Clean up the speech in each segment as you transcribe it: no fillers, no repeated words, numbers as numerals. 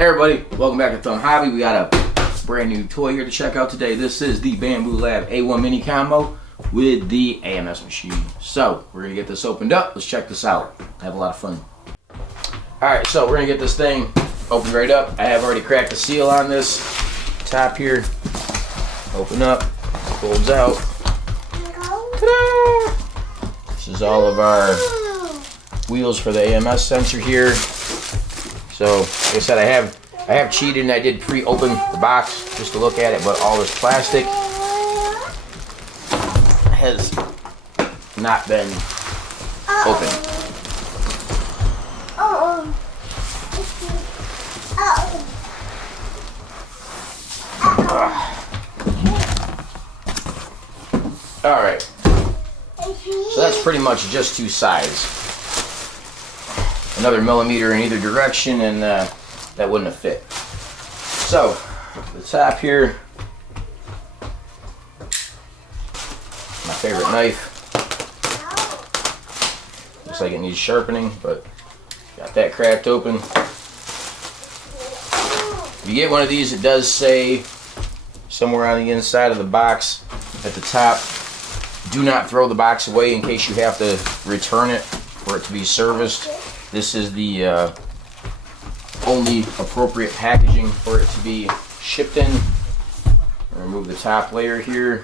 Hey everybody, welcome back to Thumb Hobby. We got a brand new toy here to check out today. This is the Bambu Lab A1 Mini Combo with the AMS machine. So, we're going to get this opened up. Let's check this out. Have a lot of fun. Alright, so we're going to get this thing opened right up. I have already cracked the seal on this top here. Open up, folds out. Ta-da! This is all of our wheels for the AMS sensor here. So, like I said, I have cheated and I did pre-open the box just to look at it, but all this plastic has not been opened. Alright, so that's pretty much just two sides. Another millimeter in either direction, and that wouldn't have fit. So, the top here, my favorite knife. Looks like it needs sharpening, but got that cracked open. If you get one of these, it does say somewhere on the inside of the box at the top, do not throw the box away in case you have to return it for it to be serviced. This is the only appropriate packaging for it to be shipped in. Remove the top layer here.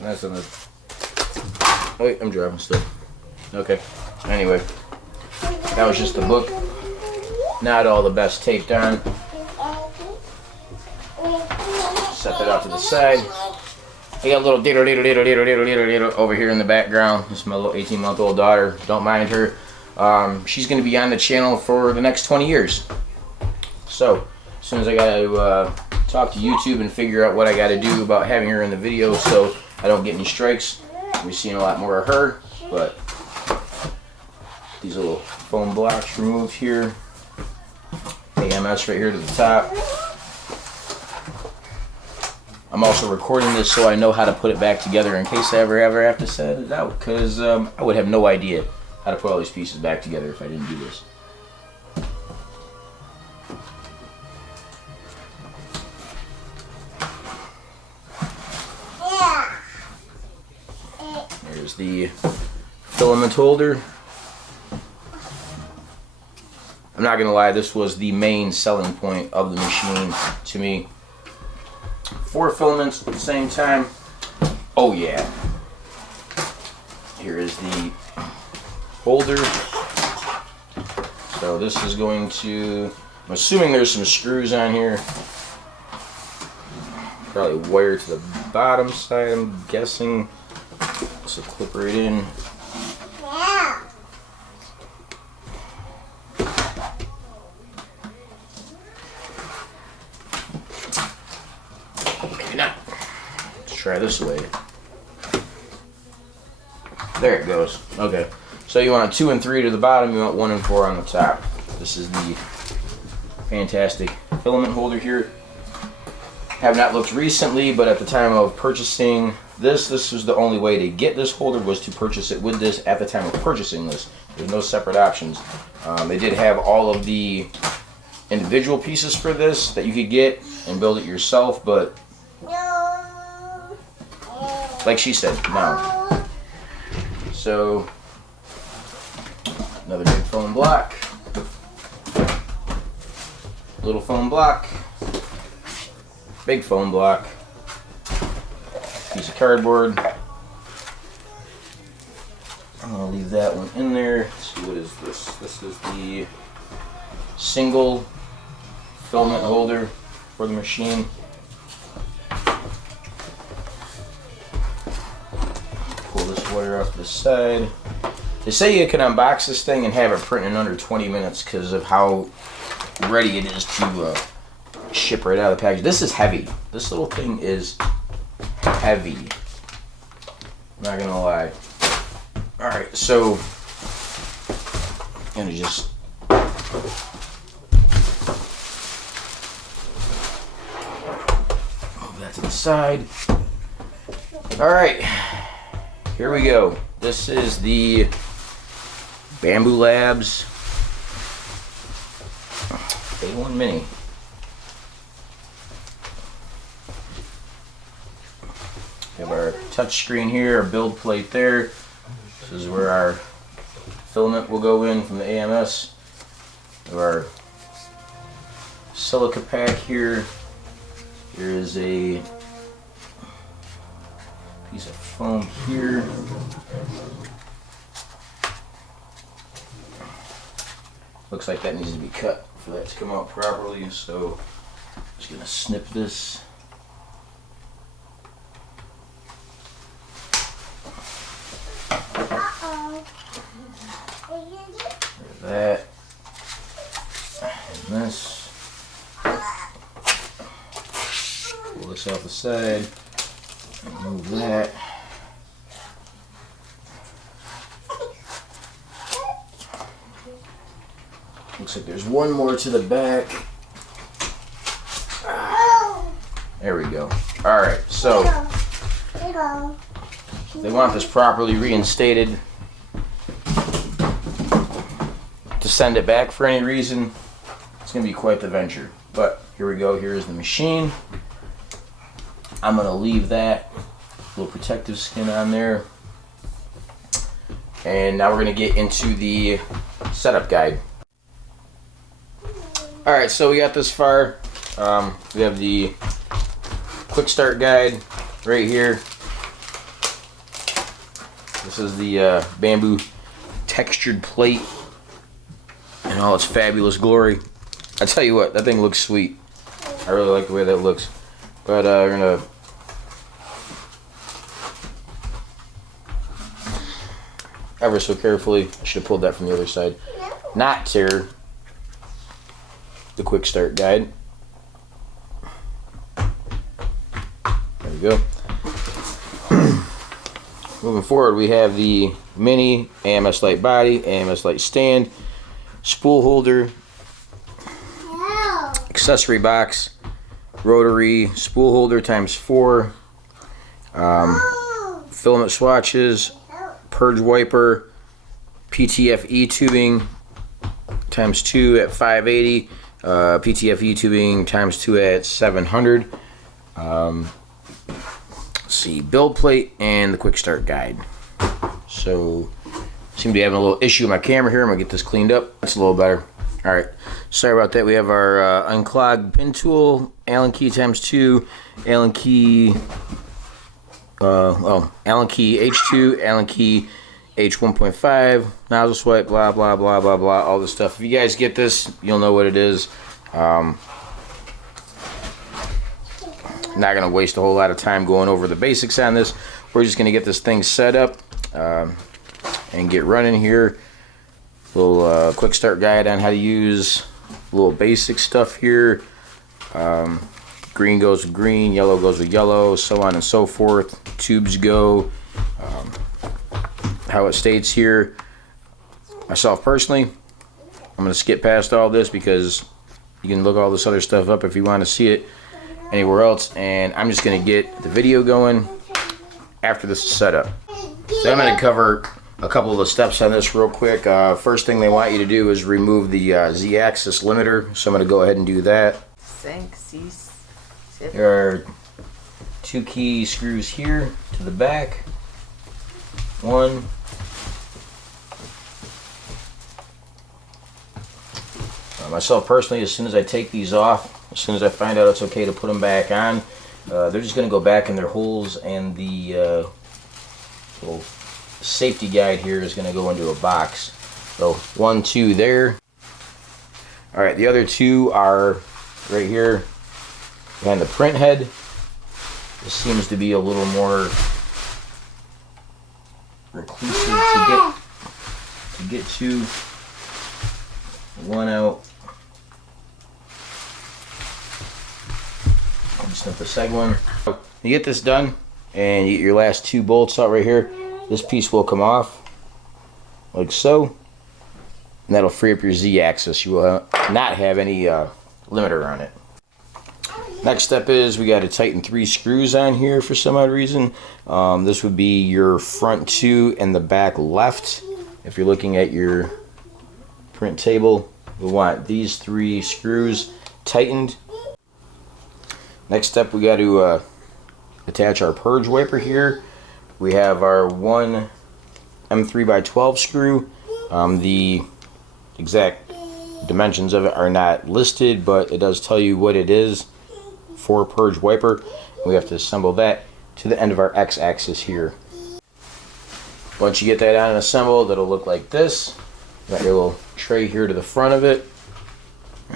That's in the... Wait, I'm driving still. Okay. Anyway, that was just the book. Not all the best taped on. Set that off to the side. I got a little diddle over here in the background. This is my little 18-month-old daughter. Don't mind her. She's going to be on the channel for the next 20 years. So, as soon as I got to talk to YouTube and figure out what I got to do about having her in the video so I don't get any strikes. We're seeing a lot more of her, but these little foam blocks removed here. AMS right here to the top. I'm also recording this so I know how to put it back together in case I ever have to set it out, because I would have no idea how to put all these pieces back together if I didn't do this. There's the filament holder. I'm not gonna lie, this was the main selling point of the machine to me. 4 filaments at the same time. Oh yeah. Here is the holder. So this is going to, I'm assuming there's some screws on here. Probably wire to the bottom side, I'm guessing. This will clip right in. Try this way. There it goes. Okay. So you want a 2 and 3 to the bottom, you want 1 and 4 on the top. This is the fantastic filament holder here. Have not looked recently, but at the time of purchasing this was the only way to get this holder, was to purchase it with this at the time of purchasing this. There's no separate options. They did have all of the individual pieces for this that you could get and build it yourself, but like she said, no. So, another big foam block. Little foam block. Big foam block. Piece of cardboard. I'm going to leave that one in there. Let's see, what is this? This is the single filament holder for the machine. Wire off to the side. They say you can unbox this thing and have it print in under 20 minutes because of how ready it is to ship right out of the package. This is heavy. This little thing is heavy. I'm not gonna lie. Alright, so I'm gonna just move that to the side. Alright. Here we go. This is the Bambu Labs A1 Mini. We have our touch screen here, our build plate there. This is where our filament will go in from the AMS. We have our silica pack here. There is a piece of foam here. Looks like that needs to be cut for that to come out properly, so I'm just gonna snip this. There's that. And this. Pull this off the side. Move that. Looks like there's one more to the back. There we go. Alright, so they want this properly reinstated. To send it back for any reason, it's going to be quite the venture. But here we go. Here's the machine. I'm going to leave that little protective skin on there. And now we're going to get into the setup guide. Alright, so we got this far. We have the quick start guide right here. This is the Bambu textured plate in all its fabulous glory. I tell you what, that thing looks sweet. I really like the way that looks. But we're gonna ever so carefully, I should have pulled that from the other side, not tear the quick start guide. There we go. Moving forward, we have the mini AMS light body, AMS light stand, spool holder, accessory box, rotary spool holder times 4, filament swatches, purge wiper, PTFE tubing times 2 at 580, PTFE tubing times 2 at 700. Let's see, build plate and the quick start guide. So seem to be having a little issue with my camera here. I'm gonna get this cleaned up. That's a little better. All right, sorry about that. We have our unclogged pin tool, Allen key times 2, Allen key, Allen key H2, Allen key H1.5, nozzle swipe, blah blah blah blah blah, all this stuff. If you guys get this, you'll know what it is. Not gonna waste a whole lot of time going over the basics on this. We're just gonna get this thing set up and get running here. Little quick start guide on how to use a little basic stuff here. Green goes with green, yellow goes with yellow, so on and so forth. Tubes go. How it states here. Myself personally, I'm going to skip past all this because you can look all this other stuff up if you want to see it anywhere else. And I'm just going to get the video going after this is set up. So I'm going to cover a couple of the steps on this real quick. First thing they want you to do is remove the Z-axis limiter. So I'm going to go ahead and do that. There are 2 key screws here to the back. 1. Myself personally, as soon as I take these off, as soon as I find out it's okay to put them back on, they're just going to go back in their holes, and the little safety guide here is going to go into a box. So 1, 2 there. Alright, the other 2 are right here behind the print head. This seems to be a little more reclusive to get to. 1 out. I'll just snip the second one. You get this done and you get your last 2 bolts out right here. This piece will come off like so, and that'll free up your Z-axis. You will not have any limiter on it. Next step is we got to tighten 3 screws on here for some odd reason. This would be your front 2 and the back left. if you're looking at your print table, we want these 3 screws tightened. Next step, we got to attach our purge wiper here. We have our 1 M3x12 screw. The exact dimensions of it are not listed, but it does tell you what it is for purge wiper. We have to assemble that to the end of our X-axis here. Once you get that on and assembled, it'll look like this. You got your little tray here to the front of it.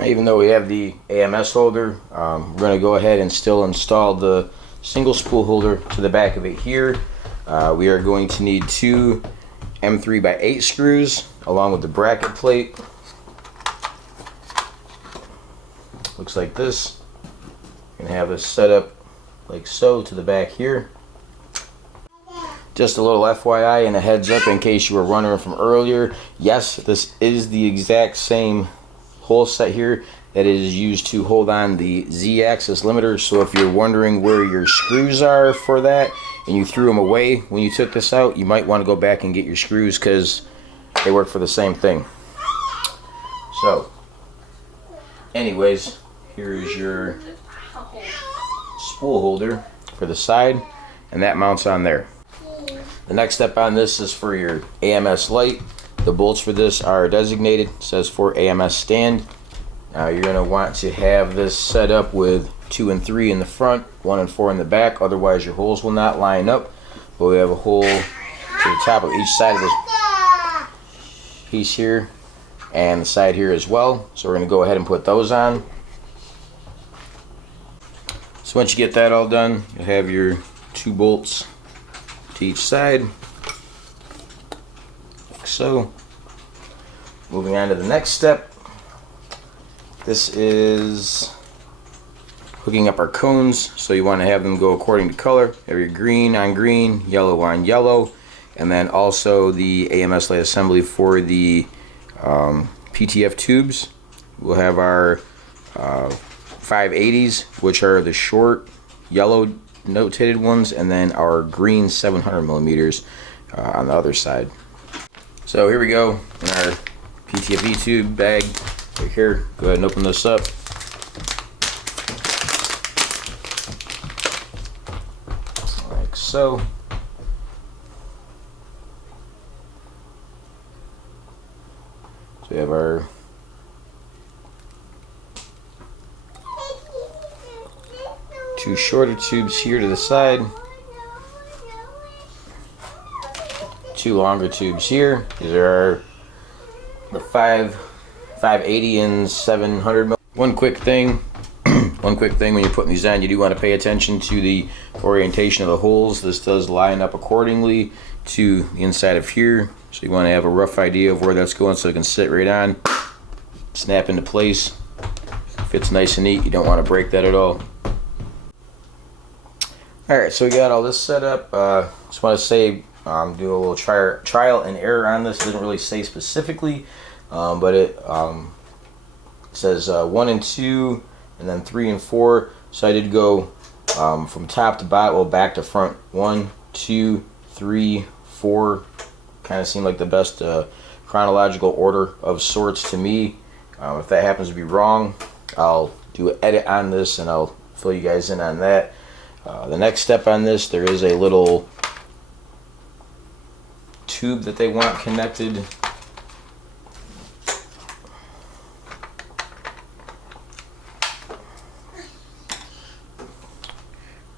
Even though we have the AMS holder, we're going to go ahead and still install the single spool holder to the back of it here. We are going to need 2 M3x8 screws along with the bracket plate. Looks like this. You're going to have this set up like so to the back here. Just a little FYI and a heads up in case you were wondering from earlier. Yes, this is the exact same hole set here that is used to hold on the Z-axis limiter. So if you're wondering where your screws are for that and you threw them away when you took this out, you might want to go back and get your screws because they work for the same thing. So anyways, here is your spool holder for the side, and that mounts on there. The next step on this is for your AMS light. The bolts for this are designated. It says for AMS stand. Now you're going to want to have this set up with 2 and 3 in the front, 1 and 4 in the back. Otherwise your holes will not line up. But we have a hole to the top of each side of this piece here and the side here as well. So we're going to go ahead and put those on. So once you get that all done, you'll have your 2 bolts to each side, like so. Moving on to the next step. This is hooking up our cones, so you want to have them go according to color. Have your green on green, yellow on yellow, and then also the AMS light assembly for the PTF tubes. We'll have our 580s, which are the short yellow notated ones, and then our green 700 millimeters on the other side. So here we go in our PTFE tube bag right here. Go ahead and open this up. Like so. So we have our two shorter tubes here to the side, 2 longer tubes here. These are the 580 and 700. One quick thing when you're putting these on, you do want to pay attention to the orientation of the holes. This does line up accordingly to the inside of here, so you want to have a rough idea of where that's going so it can sit right on, snap into place, fits nice and neat. You don't want to break that at all. Alright, so we got all this set up. Just want to say, do a little trial and error on this. It doesn't really say specifically, but it says 1 and 2, and then 3 and 4. So I did go from top to bottom, well, back to front. 1, 2, 3, 4. Kind of seemed like the best chronological order of sorts to me. If that happens to be wrong, I'll do an edit on this and I'll fill you guys in on that. The next step on this, there is a little tube that they want connected.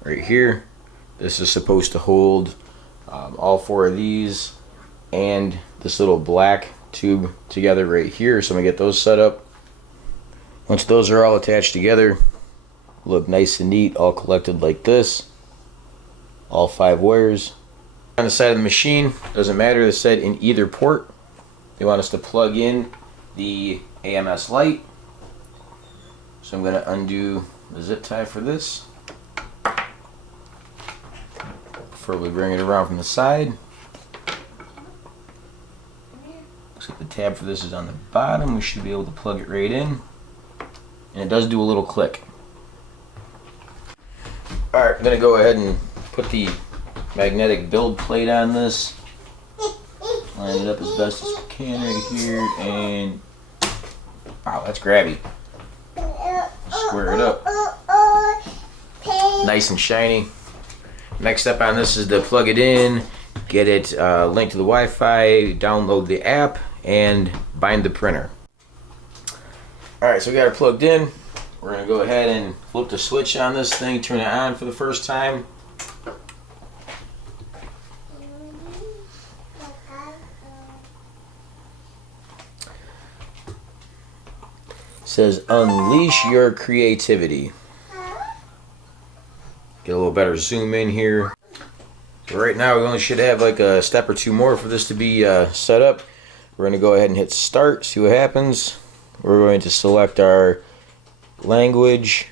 Right here. This is supposed to hold all 4 of these and this little black tube together right here. So I'm going to get those set up. Once those are all attached together, look nice and neat, all collected like this. All 5 wires. On the side of the machine, doesn't matter, they said in either port. They want us to plug in the AMS light. So I'm going to undo the zip tie for this. Preferably bring it around from the side. Looks like the tab for this is on the bottom. We should be able to plug it right in. And it does do a little click. Alright, I'm going to go ahead and put the magnetic build plate on this. Line it up as best as we can right here, and wow, that's grabby. Square it up. Nice and shiny. Next step on this is to plug it in, get it linked to the Wi-Fi, download the app, and bind the printer. Alright, so we got it plugged in. We're going to go ahead and flip the switch on this thing, turn it on for the first time. It says unleash your creativity. Get a little better zoom in here. So right now we only should have like a step or two more for this to be set up. We're going to go ahead and hit start, see what happens. We're going to select our language,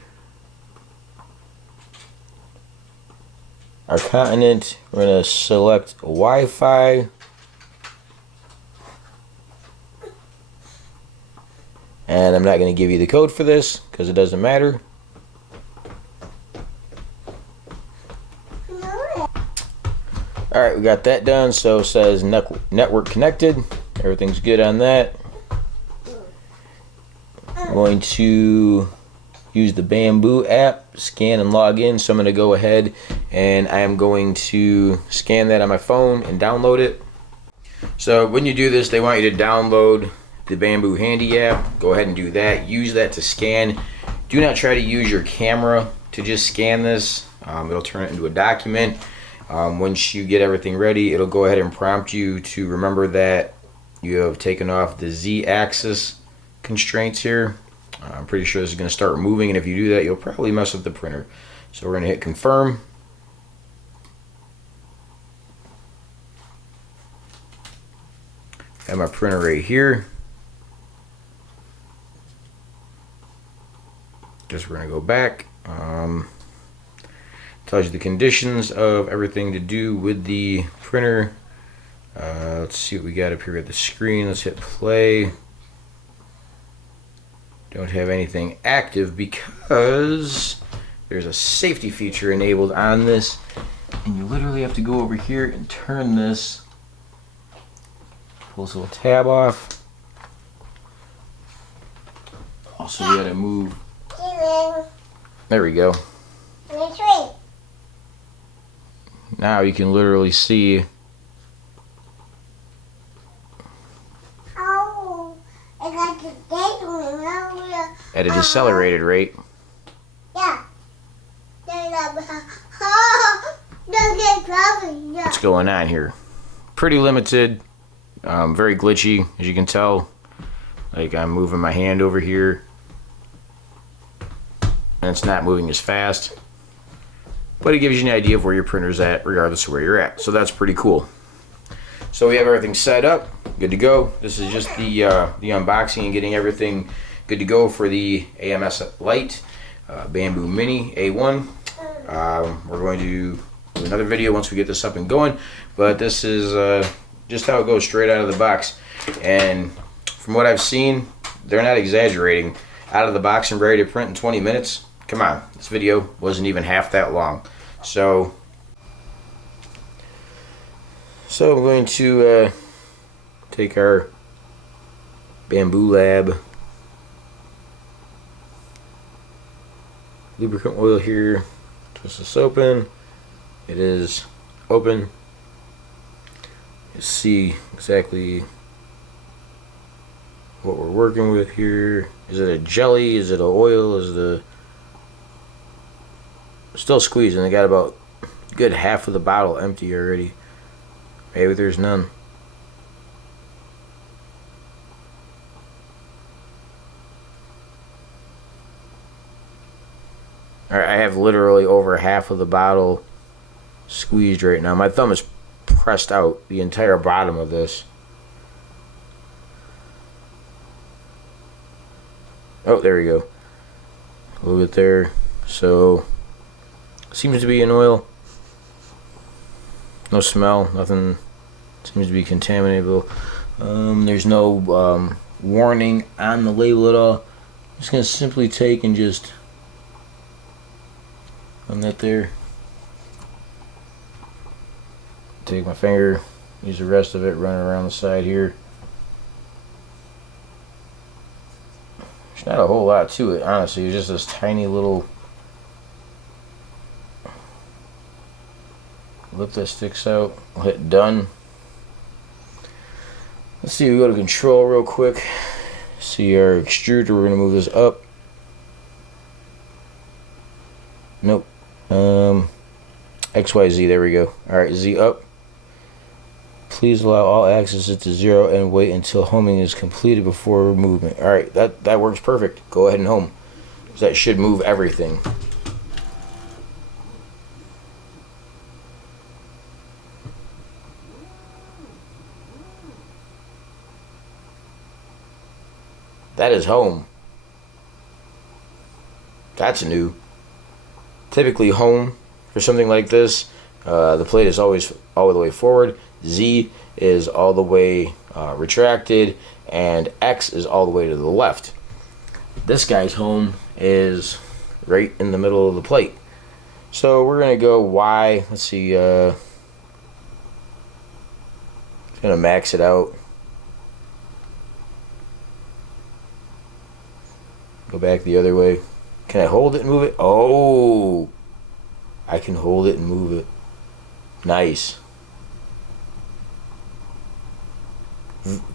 our continent. We're going to select Wi-Fi. And I'm not going to give you the code for this because it doesn't matter. Alright, we got that done. So it says network connected. Everything's good on that. I'm going to use the Bambu app, scan and log in. So I'm going to go ahead and I am going to scan that on my phone and download it. So when you do this, they want you to download the Bambu Handy app. Go ahead and do that. Use that to scan. Do not try to use your camera to just scan this. It'll turn it into a document. Once you get everything ready, it'll go ahead and prompt you to remember that you have taken off the Z-axis constraints here. I'm pretty sure this is going to start moving, and if you do that, you'll probably mess with the printer. So we're going to hit confirm. I have my printer right here. Guess we're going to go back. Tells you the conditions of everything to do with the printer. Let's see what we got up here at the screen. Let's hit play. Don't have anything active because there's a safety feature enabled on this, and you literally have to go over here and turn this. Pull this little tab off. Also, we gotta move. There we go. Now you can literally see at a decelerated rate. What's going on here? Pretty limited, very glitchy, as you can tell. Like I'm moving my hand over here and it's not moving as fast. But it gives you an idea of where your printer's at, regardless of where you're at. So that's pretty cool. So we have everything set up, good to go. This is just the unboxing and getting everything good to go for the AMS Lite Bambu Mini A1. We're going to do another video once we get this up and going. But this is just how it goes straight out of the box. And from what I've seen, they're not exaggerating. Out of the box and ready to print in 20 minutes. Come on, this video wasn't even half that long. So I'm going to take our Bambu Lab lubricant oil here, twist this open. It is open. You see exactly what we're working with here. Is it a jelly? Is it an oil? Is the still squeezing? I got about a good half of the bottle empty already. Maybe there's none. Alright, I have literally over half of the bottle squeezed right now. My thumb is pressed out the entire bottom of this. Oh, there we go. A little bit there. So seems to be an oil. No smell, nothing seems to be contaminable. There's no warning on the label at all. I'm just gonna simply take and just on that there. Take my finger, Use the rest of it running around the side here. There's not a whole lot to it, honestly. It's just this tiny little lip that sticks out. We'll hit done. Let's see, we go to control real quick. See our extruder, we're going to move this up. Nope. XYZ, there we go. Alright, Z up. Please allow all axes to 0 and wait until homing is completed before movement. Alright, that works perfect. Go ahead and home. That should move everything. That is home. That's new. Typically home for something like this, the plate is always all the way forward. Z is all the way retracted, and X is all the way to the left. This guy's home is right in the middle of the plate. So we're gonna go Y. Let's see. Gonna max it out. Go back the other way. Can I hold it and move it? Oh, I can hold it and move it. Nice.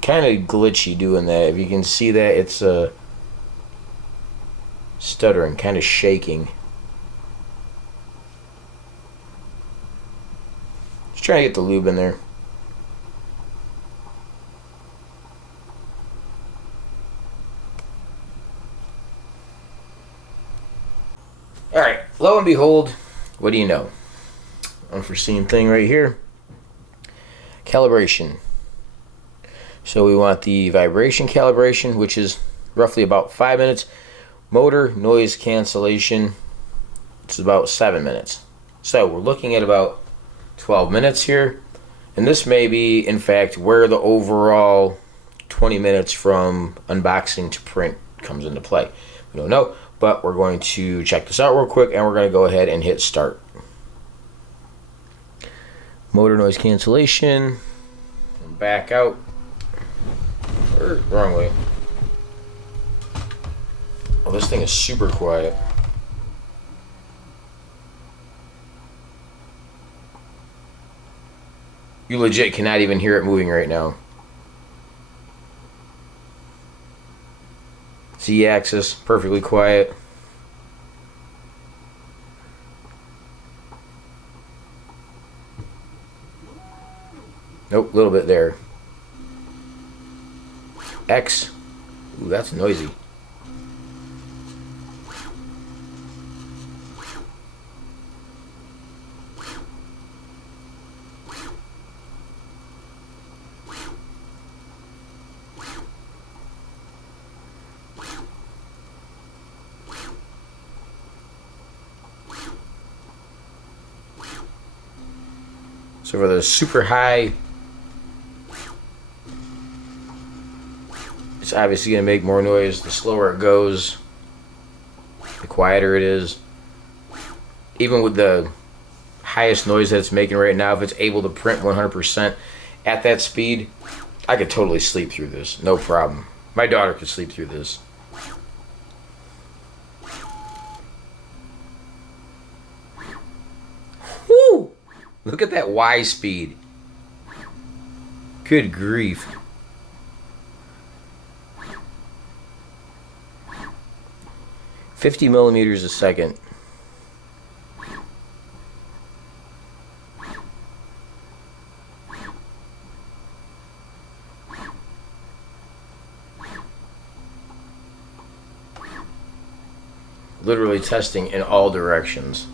Kind of glitchy doing that. If you can see that, it's stuttering, kind of shaking. Just trying to get the lube in there. Alright, lo and behold, what do you know? Unforeseen thing right here. Calibration. So we want the vibration calibration, which is roughly about 5 minutes. Motor noise cancellation, it's about 7 minutes. So we're looking at about 12 minutes here. And this may be, in fact, where the overall 20 minutes from unboxing to print comes into play. We don't know, but we're going to check this out real quick, and we're going to go ahead and hit start. Motor noise cancellation. Back out. Wrong way. Oh, this thing is super quiet. You legit cannot even hear it moving right now. Z-axis, perfectly quiet. Nope, a little bit there. X. Ooh, that's noisy. So for the super high, it's obviously going to make more noise. The slower it goes, the quieter it is. Even with the highest noise that it's making right now, if it's able to print 100% at that speed, I could totally sleep through this. No problem. My daughter could sleep through this. Woo! Look at that Y speed. Good grief. $50 millimeters a second. Literally testing in all directions.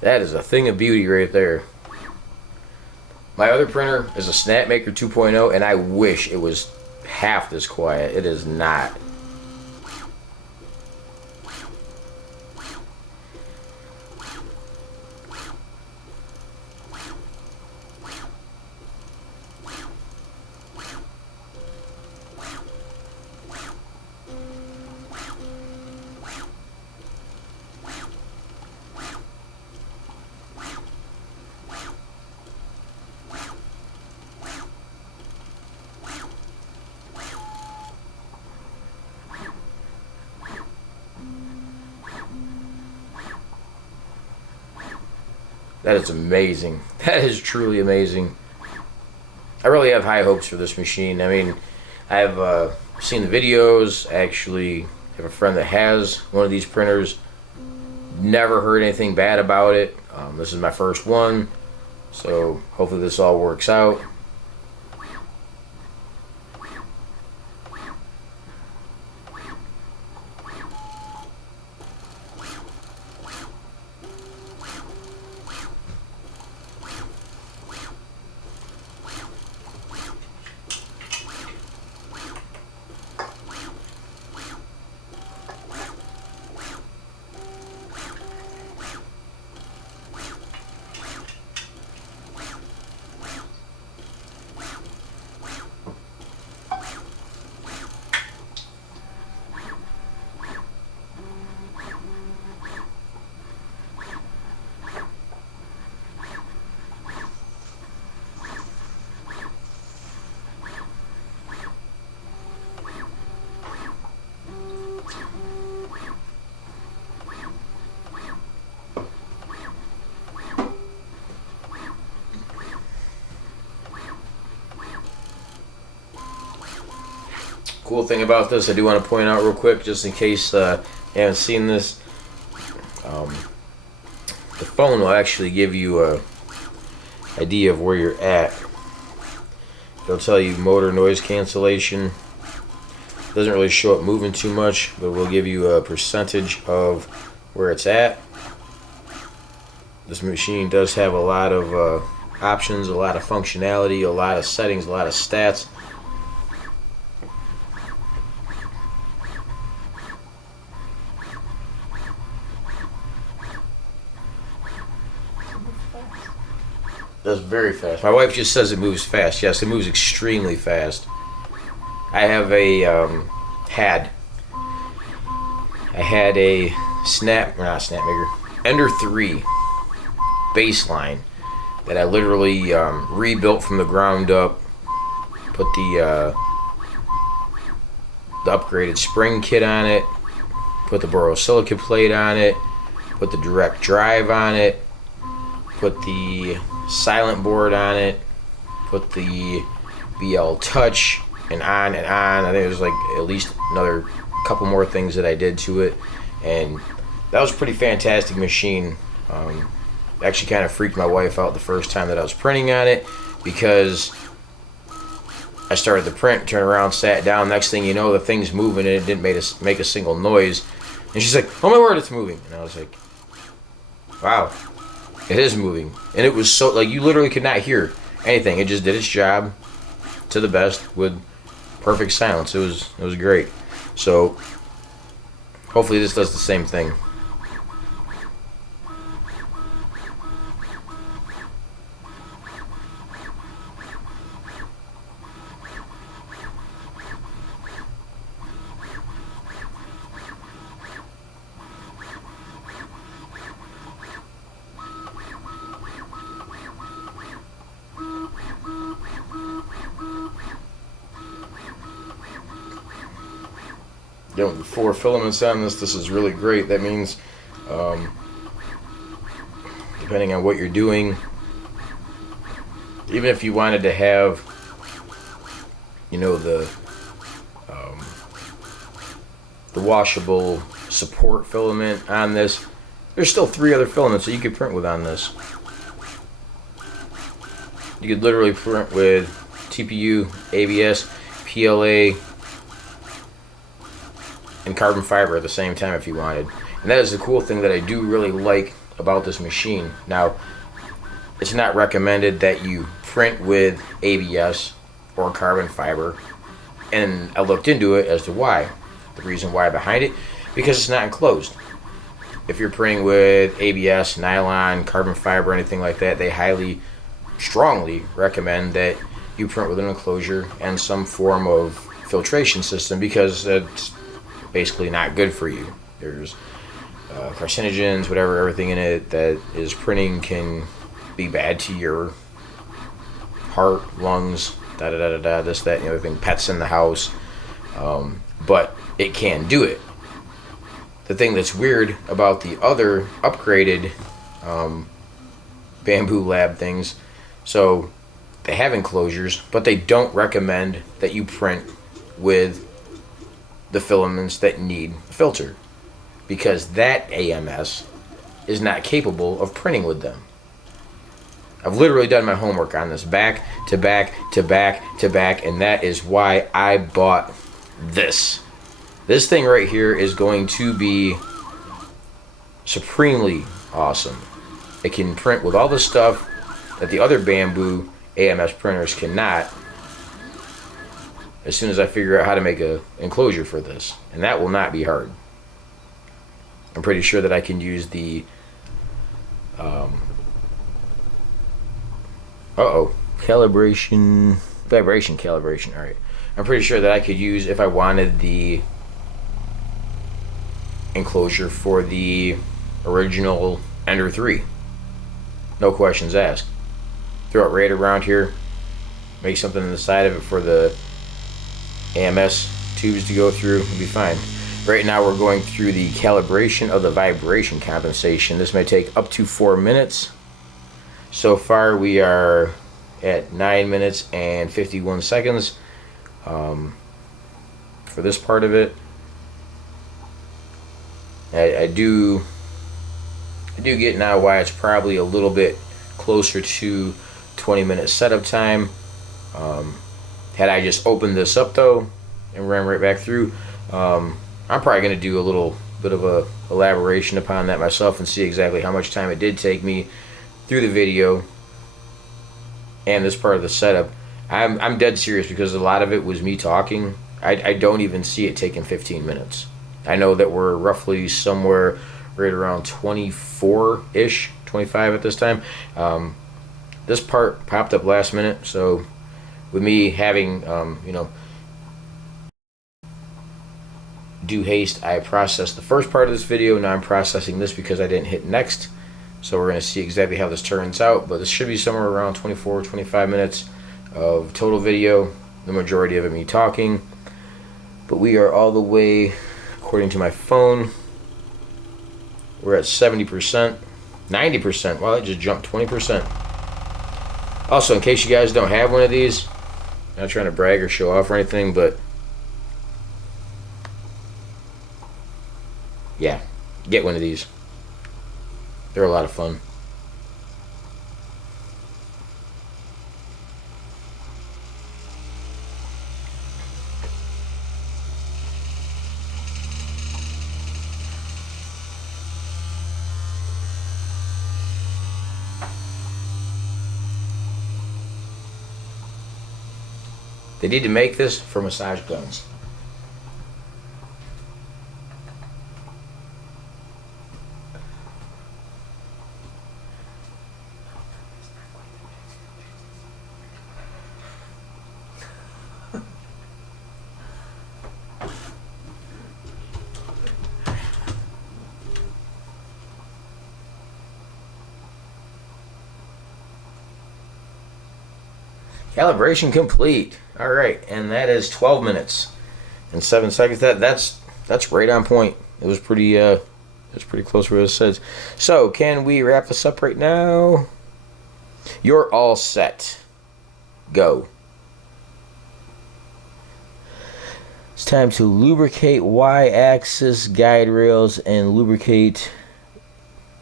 That is a thing of beauty right there. My other printer is a Snapmaker 2.0, and I wish it was half this quiet. It is not. That is amazing. That is truly amazing. I really have high hopes for this machine. I mean, I've seen the videos. I actually have a friend that has one of these printers. Never heard anything bad about it. This is my first one, so hopefully this all works out. Cool thing about this, I do want to point out real quick, just in case you haven't seen this, the phone will actually give you a idea of where you're at. It'll tell you motor noise cancellation. It doesn't really show it moving too much, but will give you a percentage of where it's at. This machine does have a lot of options, a lot of functionality, a lot of settings, a lot of stats. That's very fast. My wife just says it moves fast. Yes, it moves extremely fast. I have a had a Ender 3 baseline that I literally rebuilt from the ground up. Put the upgraded spring kit on it. Put the borosilicate plate on it. Put the direct drive on it. Put the silent board on it, put the BL Touch, and on and on. I think there's like at least another couple more things that I did to it, and that was a pretty fantastic machine. Actually kind of freaked my wife out the first time that I was printing on it, because I started the print, turned around, sat down, next thing you know the thing's moving and it didn't make a single noise, and she's like, oh my word, it's moving. And I was like, wow, it is moving. And it was so, like, you literally could not hear anything. It just did its job to the best with perfect silence. It was great. So hopefully this does the same thing. You know, 4 filaments on this. This is really great. That means, depending on what you're doing, even if you wanted to have, you know, the washable support filament on this, there's still 3 other filaments that you could print with on this. You could literally print with TPU, ABS, PLA, and carbon fiber at the same time if you wanted. And that is the cool thing that I do really like about this machine. Now, it's not recommended that you print with ABS or carbon fiber, and I looked into it as to why. The reason why behind it, because it's not enclosed. If you're printing with ABS, nylon, carbon fiber, anything like that, they highly, strongly recommend that you print with an enclosure and some form of filtration system, because it's basically not good for you. There's carcinogens, whatever, everything in it that is printing can be bad to your heart, lungs, this, that, and the other thing, pets in the house, but it can do it. The thing that's weird about the other upgraded Bambu Lab things. So they have enclosures, but they don't recommend that you print with the filaments that need a filter, because that AMS is not capable of printing with them. I've literally done my homework on this, back to back to back to back, and that is why I bought this. This thing right here is going to be supremely awesome. It can print with all the stuff that the other Bambu AMS printers cannot, as soon as I figure out how to make an enclosure for this. And that will not be hard. I'm pretty sure that I can use the vibration calibration. All right, I'm pretty sure that I could use, if I wanted, the enclosure for the original Ender 3. No questions asked. Throw it right around here, make something on the side of it for the AMS tubes to go through, and be fine. Right now we're going through the calibration of the vibration compensation. This may take up to 4 minutes. So far we are at 9 minutes and 51 seconds for this part of it. I do get now why it's probably a little bit closer to 20-minute setup time. Had I just opened this up though and ran right back through, I'm probably going to do a little bit of a elaboration upon that myself and see exactly how much time it did take me through the video and this part of the setup. I'm dead serious, because a lot of it was me talking. I don't even see it taking 15 minutes. I know that we're roughly somewhere right around 24-ish, 25 at this time. This part popped up last minute, so with me having, due haste, I processed the first part of this video. Now I'm processing this because I didn't hit next. So we're going to see exactly how this turns out, but this should be somewhere around 24, 25 minutes of total video, the majority of it me talking. But we are all the way, according to my phone, we're at 70%, 90%. Wow, that just jumped 20%. Also, in case you guys don't have one of these, I'm not trying to brag or show off or anything, but yeah, get one of these. They're a lot of fun. They need to make this for massage guns. Calibration complete. All right, and that is 12 minutes and 7 seconds. That's right on point. It was pretty close where it says. So, can we wrap this up right now? You're all set. Go. It's time to lubricate Y-axis guide rails and lubricate.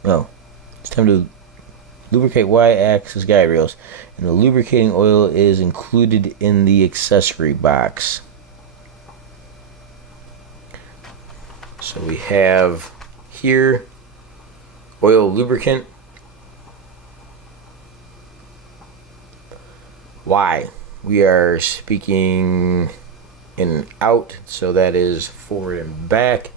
No, it's time to lubricate Y-axis guide rails, and the lubricating oil is included in the accessory box. So we have here oil lubricant. Y, we are speaking in and out, so that is forward and back.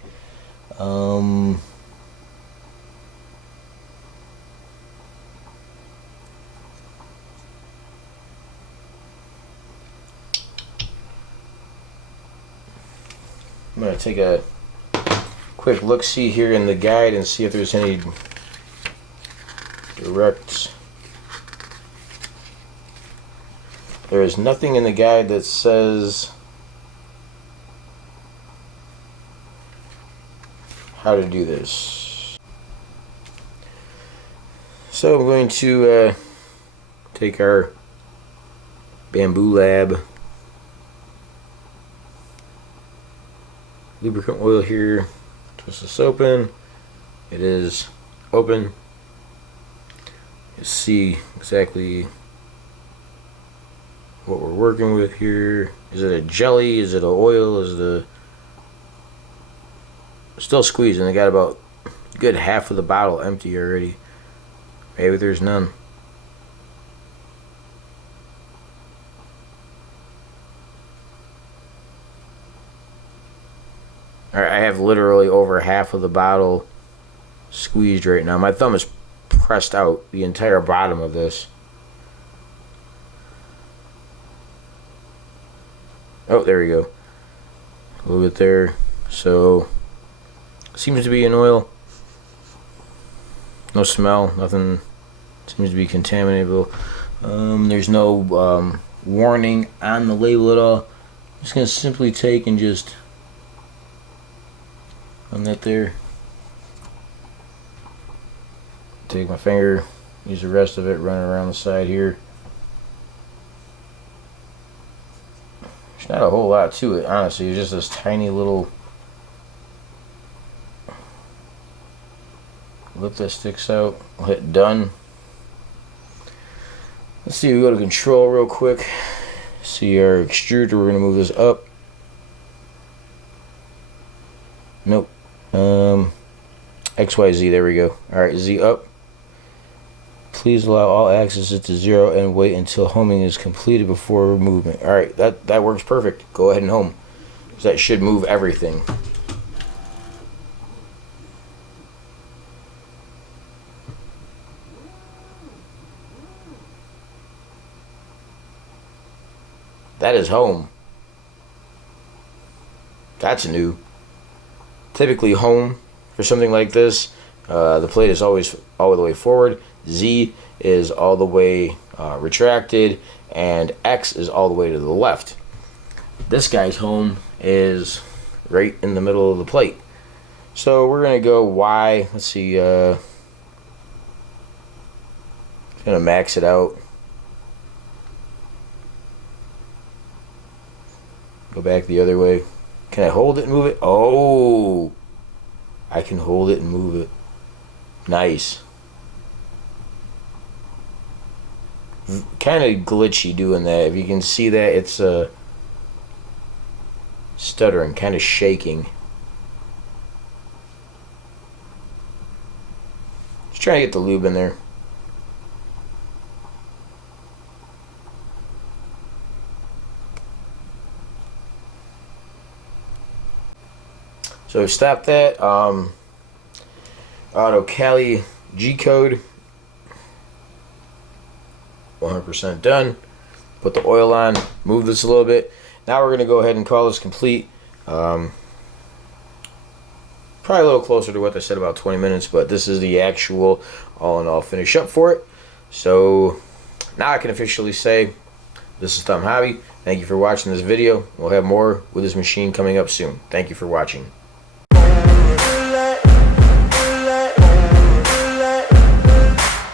I'm going to take a quick look-see here in the guide and see if there's any direct. There is nothing in the guide that says how to do this. So I'm going to take our Bambu Lab lubricant oil here, twist this open. It is open. You see exactly what we're working with here. Is it a jelly? Is it an oil? Is it still squeezing? I got about a good half of the bottle empty already. Maybe there's none. Alright, I have literally over half of the bottle squeezed right now. My thumb is pressed out the entire bottom of this. Oh, there we go. A little bit there. So, seems to be an oil. No smell, nothing seems to be contaminable. There's no warning on the label at all. I'm just going to simply take and just on that there. Take my finger, use the rest of it, run it around the side here. There's not a whole lot to it, honestly. It's just this tiny little lip that sticks out. We'll hit done. Let's see, we go to control real quick. See our extruder, we're going to move this up. Nope. XYZ, there we go. Alright, Z up. Please allow all access to 0 and wait until homing is completed before movement. Alright, that works perfect. Go ahead and home. So that should move everything. That is home. That's new. Typically home for something like this, the plate is always all the way forward, Z is all the way retracted, and X is all the way to the left. This guy's home is right in the middle of the plate. So we're going to go Y. Let's see, going to max it out. Go back the other way. Can I hold it and move it? Oh, I can hold it and move it. Nice. Kind of glitchy doing that. If you can see that, it's stuttering, kind of shaking. Just trying to get the lube in there. So stop that. Auto Cali G code. 100% done. Put the oil on. Move this a little bit. Now we're going to go ahead and call this complete. Probably a little closer to what I said, about 20 minutes, but this is the actual all in all finish up for it. So now I can officially say this is Thumb Hobby. Thank you for watching this video. We'll have more with this machine coming up soon. Thank you for watching.